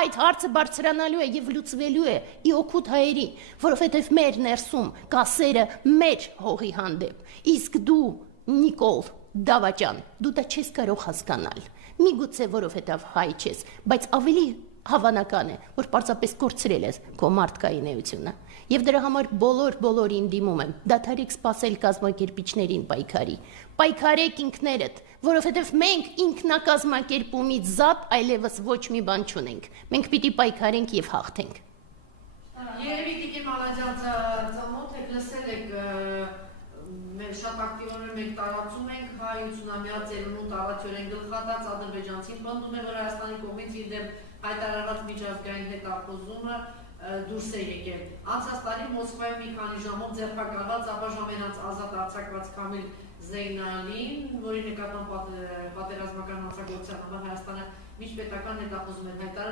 Այդ հարցը բարձրանալու է եւ լուծվելու է ի օգուտ հայերի, որովհետեւ մեր ներսում կա սերը մեր հողի հանդեպ։ Իսկ դու, Նիկոլ Դավաճան, դու դա չես կարող հասկանալ։ Միգուցե որովհետեւ հայ չես, բայց ավելի հավանական է, որ պարզապես կորցրել ես քո մարդկային էությունը։ Եվ դրա համար բոլորին դիմում եմ, դադարեք սпасել կազմակերպիչներին պայքարի։ Պայքարեք ինքներդ, որովհետև մենք ինքնակազմակերպումից զատ այլևս ոչ մի բան չունենք։ Մենք պիտի պայքարենք եւ հաղթենք։ Երևի Տիկին Մալաջյանը ծամոթ եք լսել եք մենք շատ ակտիվորեն մենք տարածում ենք հայ 80-ամյա ծերունու տարածորեն գլխատած ադրբեջանցին պնդում է, որ Հայաստանի կողմից իր դեմ հայտարարված միջազգային հետախուզումը դուրս է եկել։ Անցած տարի Մոսկվայում մի քանի ժամով ձերբակալված ապա ժամանած ազատ արձակված Քամիլ Զեյնալին, որի նկատմամբ պատերազմական հանցագործության համար Հայաստանը միջպետական հետախուզում է հայտարարել